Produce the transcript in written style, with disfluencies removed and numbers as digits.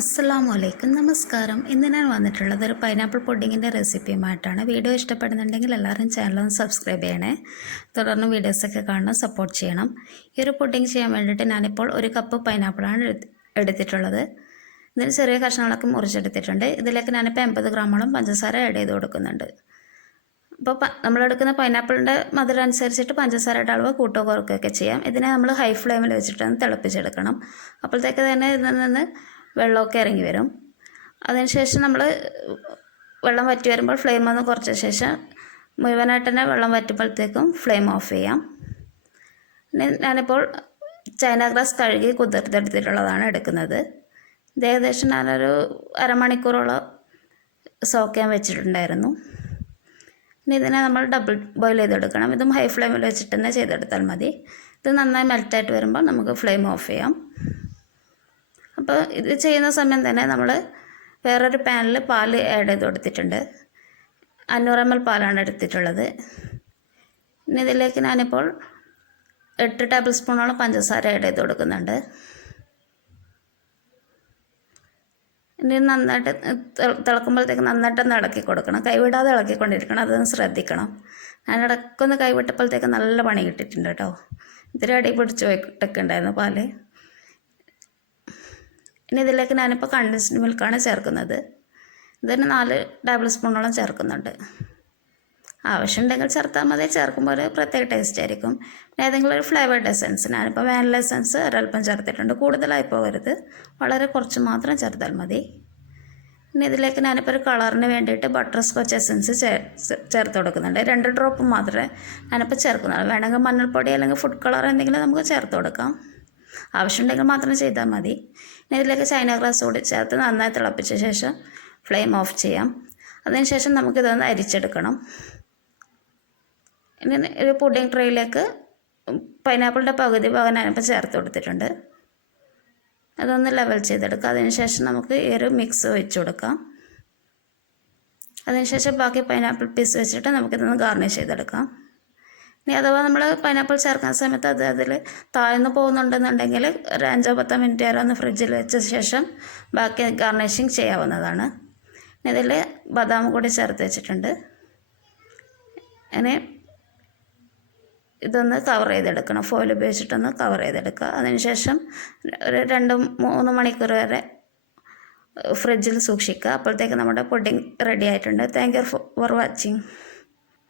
അസ്സലാമലൈക്കും, നമസ്കാരം. ഇന്ന് ഞാൻ വന്നിട്ടുള്ളത് ഒരു പൈനാപ്പിൾ പുഡിങ്ങിൻ്റെ റെസിപ്പിയുമായിട്ടാണ്. വീഡിയോ ഇഷ്ടപ്പെടുന്നുണ്ടെങ്കിൽ എല്ലാവരും ചാനലൊന്ന് സബ്സ്ക്രൈബ് ചെയ്യണേ. തുടർന്ന് വീഡിയോസൊക്കെ കാണണം, സപ്പോർട്ട് ചെയ്യണം. ഈ ഒരു പുഡിങ് ചെയ്യാൻ വേണ്ടിയിട്ട് ഞാനിപ്പോൾ 1 കപ്പ് പൈനാപ്പിളാണ് എടുത്തിട്ടുള്ളത്. ഇതിന് ചെറിയ കഷ്ണങ്ങളൊക്കെ മുറിച്ചെടുത്തിട്ടുണ്ട്. ഇതിലേക്ക് ഞാനിപ്പോൾ 80 ഗ്രാമോളം പഞ്ചസാര ആഡ് ചെയ്ത് കൊടുക്കുന്നുണ്ട്. അപ്പോൾ നമ്മളെടുക്കുന്ന പൈനാപ്പിളിൻ്റെ മധുരം അനുസരിച്ചിട്ട് പഞ്ചസാരയുടെ അളവ് കൂട്ടോ കുറയ്ക്കുകയൊക്കെ ചെയ്യാം. ഇതിനെ നമ്മൾ ഹൈ ഫ്ലെയിമിൽ വെച്ചിട്ടൊന്ന് തിളപ്പിച്ചെടുക്കണം. അപ്പോഴത്തേക്ക് തന്നെ ഇതിൽ നിന്ന് വെള്ളമൊക്കെ ഇറങ്ങി വരും. അതിനുശേഷം നമ്മൾ വെള്ളം വറ്റി വരുമ്പോൾ ഫ്ലെയിം ഒന്ന് കുറച്ച ശേഷം മുഴുവനായിട്ട് തന്നെ വെള്ളം വറ്റുമ്പോഴത്തേക്കും ഫ്ലെയിം ഓഫ് ചെയ്യാം. ഞാനിപ്പോൾ ചൈന ഗ്രാസ് കഴുകി കുതിർത്തെടുത്തിട്ടുള്ളതാണ് എടുക്കുന്നത്. ഇത് ഏകദേശം ഞാനൊരു അരമണിക്കൂറോളം സോക്ക് ചെയ്യാൻ വെച്ചിട്ടുണ്ടായിരുന്നു. ഇനി ഇതിനെ നമ്മൾ ഡബിൾ ബോയിൽ ചെയ്തെടുക്കണം. ഇതും ഹൈ ഫ്ലെയിമിൽ വെച്ചിട്ട് തന്നെ ചെയ്തെടുത്താൽ മതി. ഇത് നന്നായി മെൽറ്റായിട്ട് വരുമ്പോൾ നമുക്ക് ഫ്ലെയിം ഓഫ് ചെയ്യാം. അപ്പോൾ ഇത് ചെയ്യുന്ന സമയം തന്നെ നമ്മൾ വേറൊരു പാനിൽ പാൽ ആഡ് ചെയ്ത് കൊടുത്തിട്ടുണ്ട്. 500 ml പാലാണ് എടുത്തിട്ടുള്ളത്. ഇനി ഇതിലേക്ക് ഞാനിപ്പോൾ 8 ടേബിൾ സ്പൂണോളം പഞ്ചസാര ആഡ് ചെയ്ത് കൊടുക്കുന്നുണ്ട്. ഇനി നന്നായിട്ട് തിളക്കുമ്പോഴത്തേക്ക് നന്നായിട്ടൊന്ന് ഇളക്കി കൊടുക്കണം. കൈവിടാതെ ഇളക്കിക്കൊണ്ടിരിക്കണം, അതൊന്ന് ശ്രദ്ധിക്കണം. ഞാൻ ഇടയ്ക്കൊന്ന് കൈവിട്ടപ്പോഴത്തേക്ക് നല്ല പണി കിട്ടിയിട്ടുണ്ട് കേട്ടോ. ഇത്തിരി അടി പിടിച്ച് പോയിട്ടൊക്കെ ഉണ്ടായിരുന്നു പാല്. ഇനി ഇതിലേക്ക് ഞാനിപ്പോൾ കണ്ടൻസ്ഡ് മിൽക്കാണ് ചേർക്കുന്നത്. ഇതിന് 4 ടേബിൾ സ്പൂണോളം ചേർക്കുന്നുണ്ട്. ആവശ്യമുണ്ടെങ്കിൽ ചേർത്താൽ മതി. ചേർക്കുമ്പോൾ ഒരു പ്രത്യേക ടേസ്റ്റ് ആയിരിക്കും. പിന്നെ ഏതെങ്കിലും ഒരു ഫ്ലേവേർഡ് എസൻസ്, ഞാനിപ്പോൾ വാനില എസൻസ് ഒരൽപ്പം ചേർത്തിട്ടുണ്ട്. കൂടുതലായി പോകരുത്, വളരെ കുറച്ച് മാത്രം ചേർത്താൽ മതി. പിന്നെ ഇതിലേക്ക് ഞാനിപ്പോൾ ഒരു കളറിന് വേണ്ടിയിട്ട് ബട്ടർ സ്കോച്ച് എസൻസ് ചേർത്ത് കൊടുക്കുന്നുണ്ട്. 2 ഡ്രോപ്പ് മാത്രമേ ഞാനിപ്പോൾ ചേർക്കുന്നുള്ളൂ. വേണമെങ്കിൽ മഞ്ഞൾപ്പൊടി അല്ലെങ്കിൽ ഫുഡ് കളർ എന്തെങ്കിലും നമുക്ക് ചേർത്ത് കൊടുക്കാം. ആവശ്യമുണ്ടെങ്കിൽ മാത്രം ചെയ്താൽ മതി. ഇനി ഇതിലേക്ക് ചൈന ഗ്രാസ് കൂടി ചേർത്ത് നന്നായി തിളപ്പിച്ച ശേഷം ഫ്ലെയിം ഓഫ് ചെയ്യാം. അതിനുശേഷം നമുക്കിതൊന്ന് അരിച്ചെടുക്കണം. ഇനി ഒരു പുഡിംഗ് ട്രേയിലേക്ക് പൈനാപ്പിളിൻ്റെ പകുതി ഭാഗം ഞാനിപ്പോൾ ചേർത്ത് കൊടുത്തിട്ടുണ്ട്. അതൊന്ന് ലെവൽ ചെയ്തെടുക്കുക. അതിനുശേഷം നമുക്ക് ഈ ഒരു മിക്സ് ഒഴിച്ചു കൊടുക്കാം. അതിനുശേഷം ബാക്കി പൈനാപ്പിൾ പീസ് വെച്ചിട്ട് നമുക്കിതൊന്ന് ഗാർണിഷ് ചെയ്തെടുക്കാം. ഇനി അഥവാ നമ്മൾ പൈനാപ്പിൾ ചേർക്കുന്ന സമയത്ത് അതിൽ താഴ്ന്നു പോകുന്നുണ്ടെന്നുണ്ടെങ്കിൽ ഒരു 5-10 മിനിറ്റ് വരെ ഒന്ന് ഫ്രിഡ്ജിൽ വെച്ച ശേഷം ബാക്കി ഗാർണിഷിങ് ചെയ്യാവുന്നതാണ്. ഇനി ഇതിൽ ബദാം കൂടി ചേർത്ത് വെച്ചിട്ടുണ്ട്. ഇനി ഇതൊന്ന് കവർ ചെയ്തെടുക്കണം. ഫോയിൽ ഉപയോഗിച്ചിട്ടൊന്ന് കവർ ചെയ്തെടുക്കുക. അതിനുശേഷം ഒരു 2-3 മണിക്കൂർ വരെ ഫ്രിഡ്ജിൽ സൂക്ഷിക്കുക. അപ്പോഴത്തേക്ക് നമ്മുടെ പുഡിംഗ് റെഡി ആയിട്ടുണ്ട്. Thank you for watching.